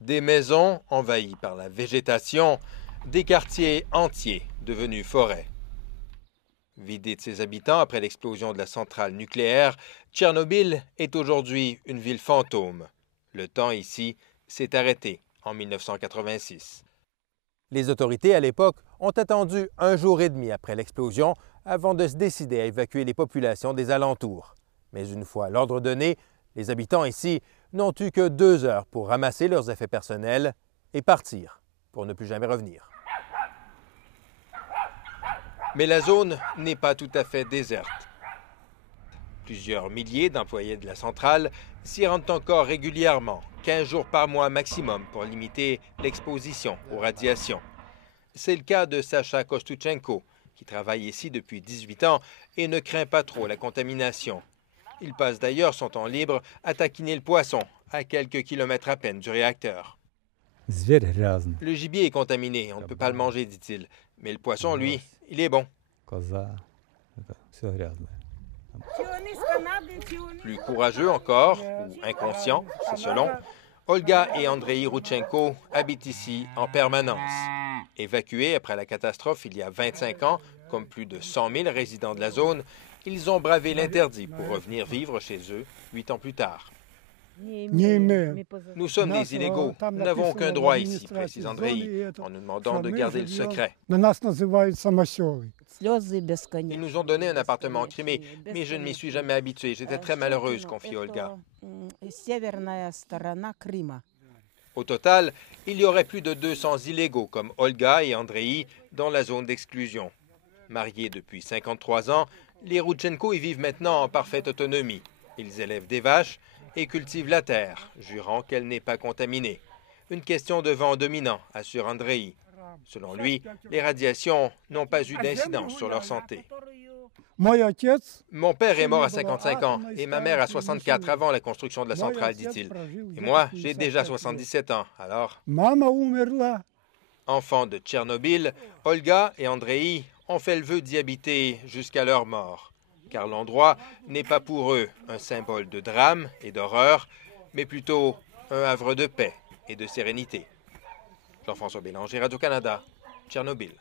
Des maisons envahies par la végétation, des quartiers entiers devenus forêts. Vidée de ses habitants après l'explosion de la centrale nucléaire, Tchernobyl est aujourd'hui une ville fantôme. Le temps ici s'est arrêté en 1986. Les autorités à l'époque ont attendu 1 jour et demi après l'explosion avant de se décider à évacuer les populations des alentours. Mais une fois l'ordre donné, les habitants ici n'ont eu que 2 heures pour ramasser leurs effets personnels et partir pour ne plus jamais revenir. Mais la zone n'est pas tout à fait déserte. Plusieurs milliers d'employés de la centrale s'y rendent encore régulièrement, 15 jours par mois maximum pour limiter l'exposition aux radiations. C'est le cas de Sacha Kostuchenko, qui travaille ici depuis 18 ans et ne craint pas trop la contamination. Il passe d'ailleurs son temps libre à taquiner le poisson, à quelques kilomètres à peine du réacteur. Le gibier est contaminé, on ne peut pas le manger, dit-il. Mais le poisson, lui, il est bon. Plus courageux encore, ou inconscient, c'est selon, Olga et Andrei Roudchenko habitent ici en permanence. Évacués après la catastrophe il y a 25 ans, comme plus de 100 000 résidents de la zone, ils ont bravé l'interdit pour revenir vivre chez eux 8 ans plus tard. Nous sommes des illégaux. Nous n'avons aucun droit ici, précise Andrei, en nous demandant de garder le secret. Ils nous ont donné un appartement en Crimée, mais je ne m'y suis jamais habituée. J'étais très malheureuse, confie Olga. Au total, il y aurait plus de 200 illégaux comme Olga et Andrei dans la zone d'exclusion. Mariés depuis 53 ans, les Roudchenko y vivent maintenant en parfaite autonomie. Ils élèvent des vaches et cultivent la terre, jurant qu'elle n'est pas contaminée. Une question de vent dominant, assure Andrei. Selon lui, les radiations n'ont pas eu d'incidence sur leur santé. Mon père est mort à 55 ans et ma mère à 64 avant la construction de la centrale, dit-il. Et moi, j'ai déjà 77 ans, alors... Enfants de Tchernobyl, Olga et Andrei ont fait le vœu d'y habiter jusqu'à leur mort. Car l'endroit n'est pas pour eux un symbole de drame et d'horreur, mais plutôt un havre de paix et de sérénité. Jean-François Bélanger, Radio-Canada, Tchernobyl.